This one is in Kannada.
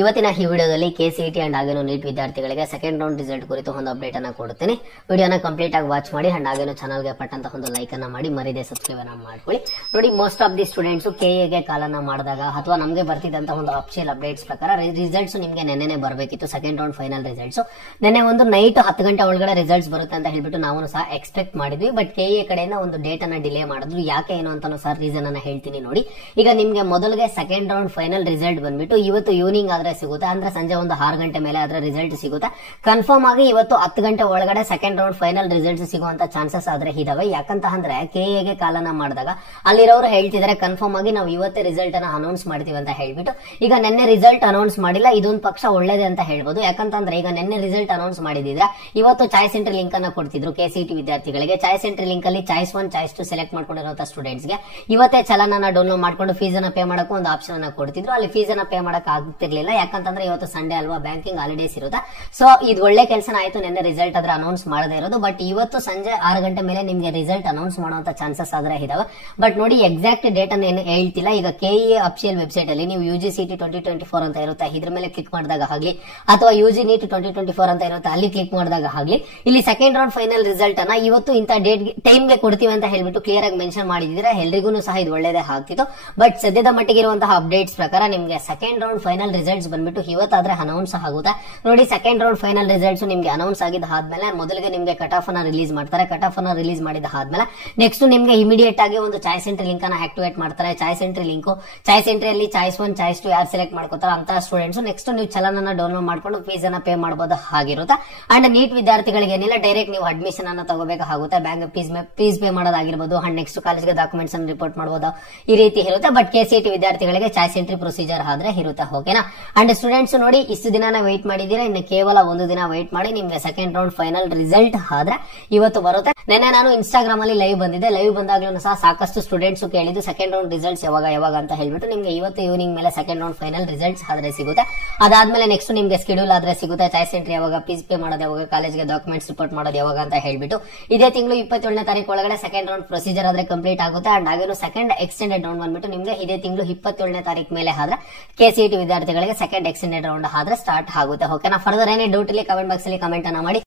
ಇವತ್ತಿನ ಈ ವಿಡಿಯೋದಲ್ಲಿ KCET ಅಂಡ್ ಹಾಗೇನು ನೀಟ್ ವಿದ್ಯಾರ್ಥಿಗಳಿಗೆ ಸೆಕೆಂಡ್ ರೌಂಡ್ ರಿಸಲ್ಟ್ ಕುರಿತು ಒಂದು ಅಪ್ಡೇಟ್ ಅನ್ನು ಕೊಡ್ತೀನಿ. ವಿಡಿಯೋನ ಕಂಪ್ಲೀಟ್ ಆಗಿ ವಾಚ್ ಮಾಡಿ ಅಂಡ್ ಹಾಗೇನು ಚಾನಲ್ಗೆ ಪಟ್ಟಂತ ಒಂದು ಲೈಕ್ ಅನ್ನ ಮಾಡಿ ಮರಿದೆ ಸಬ್ಸ್ಕ್ರೈಬ್ ಅನ್ನ ಮಾಡ್ಕೊಳ್ಳಿ. ನೋಡಿ, most of the students KA ಕಾಲನ್ನ ಮಾಡಿದಾಗ ಅಥವಾ ನಮಗೆ ಬರ್ತಿದ್ದಂತ ಒಂದು ಅಫಿಷಿಯಲ್ ಅಪ್ಡೇಟ್ಸ್ ಪ್ರಕಾರ ರಿಸಲ್ಟ್ಸ್ ನಿಮಗೆ ನೆನ್ನೆ ಬರಬೇಕಿತ್ತು. ಸೆಕೆಂಡ್ ರೌಂಡ್ ಫೈನಲ್ ರಿಸಲ್ಟ್ಸ್ ನೆನ್ನೆ ಒಂದು ನೈಟ್ 10 ಗಂಟೆ ಒಳಗಡೆ ರಿಸಲ್ಟ್ಸ್ ಬರುತ್ತೆ ಅಂತ ಹೇಳ್ಬಿಟ್ಟು ನಾವು ಸಹ ಎಕ್ಸ್ಪೆಕ್ಟ್ ಮಾಡಿದ್ವಿ. ಬಟ್ KA ಕಡೆಯಿಂದ ಒಂದು ಡೇಟ್ ಅನ್ನ ಡಿಲೇ ಮಾಡಿದ್ರು. ಯಾಕೆ ಏನು ಅಂತಾನು ಸರ್ ರೀಸನ್ ಅನ್ನ ಹೇಳ್ತೀನಿ ನೋಡಿ. ಈಗ ನಿಮ್ಗೆ ಮೊದಲಿಗೆ ಸೆಕೆಂಡ್ ರೌಂಡ್ ಫೈನಲ್ ರಿಸಲ್ಟ್ ಬಂದ್ಬಿಟ್ಟು ಇವತ್ತು ಈವ್ನಿಂಗ್ ಆದ್ರೆ ಸಿಗುತ್ತೆ, ಅಂದ್ರೆ ಸಂಜೆ ಒಂದು 6 ಗಂಟೆ ಮೇಲೆ ಆದ್ರೆ ರಿಸಲ್ಟ್ ಸಿಗುತ್ತೆ. ಕನ್ಫರ್ಮ್ ಆಗಿ ಇವತ್ತು 10 ಗಂಟೆ ಒಳಗಡೆ ಸೆಕೆಂಡ್ ರೌಂಡ್ ಫೈನಲ್ ರಿಸಲ್ಟ್ ಸಿಗುವಂತ ಚಾನ್ಸಸ್ ಆದ್ರೆ ಇದಾವೆ. ಯಾಕಂತ ಅಂದ್ರೆ KA ಕಾಲನ್ನ ಮಾಡಿದಾಗ ಅಲ್ಲಿರೋರು ಹೇಳ್ತಿದ್ದಾರೆ ಕನ್ಫರ್ಮ್ ಆಗಿ ನಾವು ಇವತ್ತೇ ರಿಸಲ್ಟ್ ಅನ್ನ ಅನೌನ್ಸ್ ಮಾಡ್ತೀವಿ ಅಂತ ಹೇಳ್ಬಿಟ್ಟು. ಈಗ ನಿನ್ನೆ ರಿಸಲ್ಟ್ ಅನೌನ್ಸ್ ಮಾಡಿಲ್ಲ, ಇದೊಂದು ಪಕ್ಷ ಒಳ್ಳೇದೇ ಅಂತ ಹೇಳ್ಬೋದು. ಯಾಕಂತಂದ್ರೆ ಈಗ ನಿನ್ನೆ ರಿಸಲ್ಟ್ ಅನೌನ್ಸ್ ಮಾಡಿದ್ರೆ ಇವತ್ತು ಚಾಯ್ಸ್ ಎಂಟ್ರಿ ಲಿಂಕ್ ಅನ್ನ ಕೊಡ್ತಿದ್ರು KCET ವಿದ್ಯಾರ್ಥಿಗಳಿಗೆ. ಚಾಯ್ಸ್ ಎಂಟ್ರಿ ಲಿಂಕ್ ಅಲ್ಲಿ ಚಾಯ್ಸ್ 1 ಚಾಯ್ಸ್ 2 ಸೆಲೆಕ್ಟ್ ಮಾಡ್ಕೊಂಡಿರುವಂತಹ ಸ್ಟೂಡೆಂಟ್ಸ್ ಗೆ ಇವತ್ತೇ ಚಲನನ ಡೌನ್ಲೋಡ್ ಮಾಡ್ಕೊಂಡು ಫೀಸ್ ಅನ್ನ ಪೇ ಮಾಡಕ್ಕೂ ಒಂದು ಆಪ್ಷನ್ ಅನ್ನ ಕೊಡ್ತಿದ್ರು. ಅಲ್ಲಿ ಫೀಸ್ ಅನ್ನ ಪೇ ಮಾಡಕ್ ಆಗ್ತಿರ್ಲಿಲ್ಲ, ಯಾಕಂತಂದ್ರೆ ಇವತ್ತು ಸಂಡೇ ಅಲ್ವಾ, ಬ್ಯಾಂಕಿಂಗ್ ಹಾಲಿಡೇಸ್ ಇರುತ್ತೆ. ಸೊ ಇದು ಒಳ್ಳೆ ಕೆಲಸನ ಆಯ್ತು, ನಿನ್ನೆ ರಿಸಲ್ಟ್ ಆದ್ರೆ ಅನೌನ್ಸ್ ಮಾಡದೇ ಇರೋದು. ಬಟ್ ಇವತ್ತು ಸಂಜೆ 6 ಗಂಟೆ ಮೇಲೆ ನಿಮ್ಗೆ ರಿಸಲ್ಟ್ ಅನೌನ್ಸ್ ಮಾಡುವಂತ ಚಾನ್ಸಸ್ ಆದ್ರೆ ಇದಾವೆ. ಬಟ್ ನೋಡಿ, ಎಕ್ಸಾಕ್ಟ್ ಡೇಟ್ ಅನ್ನ ಏನು ಹೇಳ್ತಿಲ್ಲ. ಈಗ KA ಅಫಿಷಿಯಲ್ ವೆಬ್ಸೈಟ್ ಅಲ್ಲಿ ನೀವು UGCET 2024 ಅಂತ ಇರುತ್ತೆ, ಇದ್ರ ಮೇಲೆ ಕ್ಲಿಕ್ ಮಾಡಿದಾಗ ಆಗ್ಲಿ, ಅಥವಾ UG NEET 2024 ಅಂತ ಇರುತ್ತೆ, ಅಲ್ಲಿ ಕ್ಲಿಕ್ ಮಾಡಿದಾಗ ಆಗ್ಲಿ, ಇಲ್ಲಿ ಸೆಕೆಂಡ್ ರೌಂಡ್ ಫೈನಲ್ ರಿಸಲ್ಟ್ ಅನ್ನ ಇವತ್ತು ಇಂತ ಡೇಟ್ ಟೈಮ್ಗೆ ಕೊಡ್ತೀವಿ ಅಂತ ಹೇಳ್ಬಿಟ್ಟು ಕ್ಲಿಯರ್ ಆಗಿ ಮೆನ್ಷನ್ ಮಾಡಿದ್ರೆ ಎಲ್ರಿಗೂ ಸಹ ಇದು ಒಳ್ಳೇದೇ ಆಗ್ತಿತ್ತು. ಬಟ್ ಸದ್ಯದ ಮಟ್ಟಿಗೆ ಇರುವಂತಹ ಅಪ್ಡೇಟ್ಸ್ ಪ್ರಕಾರ ನಿಮ್ಗೆ ಸೆಕೆಂಡ್ ರೌಂಡ್ ಫೈನಲ್ ರಿಸಲ್ಟ್ಸ್ ಬಂದ್ಬಿಟ್ಟು ಇವತ್ತಾದ್ರೆ ಅನೌನ್ಸ್ ಆಗುತ್ತೆ. ನೋಡಿ, ಸೆಕೆಂಡ್ ರೌಂಡ್ ಫೈನಲ್ ರಿಸಲ್ಟ್ಸ್ ನಿಮ್ಗೆ ಅನೌನ್ಸ್ ಆಗಿದ್ದ ಆದ್ಮೇಲೆ ಮೊದಲಿಗೆ ನಿಮ್ಗೆ ಕಟ್ ಆಫ್ ಅನ್ನ ರಿಲೀಸ್ ಮಾಡ್ತಾರೆ. ಕಟ್ ಆಫ್ ಅನ್ನ ರಿಲೀಸ್ ಮಾಡಿದ ಆದ್ಮೇಲೆ ನೆಕ್ಸ್ಟ್ ನಿಮ್ಗೆ ಇಮಿಡಿಯೇಟ್ ಆಗಿ ಒಂದು ಚಾಯ್ಸ್ ಎಂಟ್ರಿ ಲಿಂಕ್ ಅನ್ನ ಆಕ್ಟಿವೇಟ್ ಮಾಡ್ತಾರೆ. ಚಾಯ್ಸ್ ಎಂಟ್ರಿ ಲಿಂಕ್, ಚಾಯ್ಸ್ ಎಂಟ್ರಿಯಲ್ಲಿ ಚಾಯ್ಸ್ 1 ಚಾಯ್ಸ್ 2 ಯಾರು ಸೆಲೆಕ್ಟ್ ಮಾಡ್ಕೋತಾರ ಅಂತ ಸ್ಟೂಡೆಂಟ್ಸ್ ನೆಕ್ಸ್ಟ್ ನೀವು ಚಲನನ್ನ ಡೌನ್ಲೋಡ್ ಮಾಡ್ಕೊಂಡು ಫೀಸ್ ಅನ್ನ ಪೇ ಮಾಡಬಹುದು ಆಗಿರುತ್ತೆ. ಅಂಡ್ ನೀಟ್ ವಿದ್ಯಾರ್ಥಿಗಳಿಗೆ ಏನಿಲ್ಲ, ಡೈರೆಕ್ಟ್ ನೀವು ಅಡ್ಮಿಷನ್ ಅನ್ನ ತಗೋಬೇಕಾಗುತ್ತೆ. ಬ್ಯಾಂಕ್ ಫೀಸ್ ಪೇ ಮಾಡೋದಾಗಿರ್ಬೋದು ಅಂಡ್ ನೆಕ್ಸ್ಟ್ ಕಾಲೇಜ್ಗೆ ಡಾಕ್ಯುಮೆಂಟ್ಸ್ ಅನ್ನು ರಿಪೋರ್ಟ್ ಮಾಡಬಹುದು, ಈ ರೀತಿ ಇರುತ್ತೆ. ಬಟ್ KCET ವಿದ್ಯಾರ್ಥಿಗಳಿಗೆ ಚಾಯ್ಸ್ ಎಂಟ್ರಿ ಪ್ರೊಸೀಜರ್ ಆದ್ರೆ ಇರುತ್ತೆ, ಓಕೆನಾ. ಅಂಡ್ ಸ್ಟೂಡೆಂಟ್ಸ್ ನೋಡಿ, ಇಷ್ಟು ದಿನ ವೇಟ್ ಮಾಡಿದೀರಾ, ಇನ್ನು ಕೇವಲ ಒಂದು ದಿನ ವೇಟ್ ಮಾಡಿ ನಿಮ್ಗೆ ಸೆಕೆಂಡ್ ರೌಂಡ್ ಫೈನಲ್ ರಿಸಲ್ಟ್ ಆದ್ರೆ ಇವತ್ತು ಬರುತ್ತೆ. ನೆನ್ನೆ ನಾನು ಇನ್ಸ್ಟಾಗ್ರಾಮ್ ಅಲ್ಲಿ ಲೈವ್ ಬಂದಿದ್ದೆ. ಲೈವ್ ಬಂದಾಗ್ಲೂ ಸಹ ಸಾಕಷ್ಟು ಸ್ಟೂಡೆಂಟ್ಸ್ ಕೇಳಿದ್ದು ಸೆಕೆಂಡ್ ರೌಂಡ್ ರಿಸಲ್ಟ್ಸ್ ಯಾವಾಗ ಅಂತ ಹೇಳ್ಬಿಟ್ಟು. ನಿಮ್ಗೆ ಇವತ್ತು ಈವ್ನಿಂಗ್ ಮೇಲೆ ಸೆಕೆಂಡ್ ರೌಂಡ್ ಫೈನಲ್ ರಿಸಲ್ಟ್ಸ್ ಆದ್ರೆ ಸಿಗುತ್ತೆ. ಅದಾದ್ಮೇಲೆ ನೆಕ್ಸ್ಟ್ ನಿಮ್ಗೆ ಶೆಡ್ಯೂಲ್ ಆದ್ರೆ ಸಿಗುತ್ತೆ. ಚಾಯ್ಸ್ ಎಂಟ್ರಿ ಯಾವಾಗ, ಫೀಸ್ ಪೇ ಮಾಡೋದು ಯಾವಾಗ, ಕಾಲೇಜ್ಗೆ ಡಾಕ್ಯುಮೆಂಟ್ಸ್ ರಿಪೋರ್ಟ್ ಮಾಡೋದು ಯಾವಾಗ ಅಂತ ಹೇಳ್ಬಿಟ್ಟು. ಇದೇ ತಿಂಗಳು 27ನೇ ತಾರೀಕು ಒಳಗಡೆ ಸೆಕೆಂಡ್ ರೌಂಡ್ ಪ್ರೊಸೀಜರ್ ಆದ್ರೆ ಕಂಪ್ಲೀಟ್ ಆಗುತ್ತೆ. ಅಂಡ್ ಹಾಗೇನು ಸೆಕೆಂಡ್ ಎಕ್ಸ್ಟೆಂಡೆಡ್ ರೌಂಡ್ ಬಂದ್ಬಿಟ್ಟು ನಿಮ್ಗೆ ಇದೇ ತಿಂಗಳು 27ನೇ ತಾರೀಕು ಮೇಲೆ ಆದ್ರೆ KCET ವಿದ್ಯಾರ್ಥಿಗಳಿಗೆ ಸೆಕೆಂಡ್ ಎಕ್ಸ್ಟೆಂಡೆಡ್ ರೌಂಡ್ ಆದ್ರೆ ಸ್ಟಾರ್ಟ್ ಆಗುತ್ತೆ, ಓಕೆನಾ. ಫರ್ದರ್ ಏನೇ ಡೌಟ್ ಇಲ್ಲಿ ಕಮೆಂಟ್ ಬಾಕ್ಸ್ ಅಲ್ಲಿ ಕಮೆಂಟ್ ಅನ್ನ ಮಾಡಿ.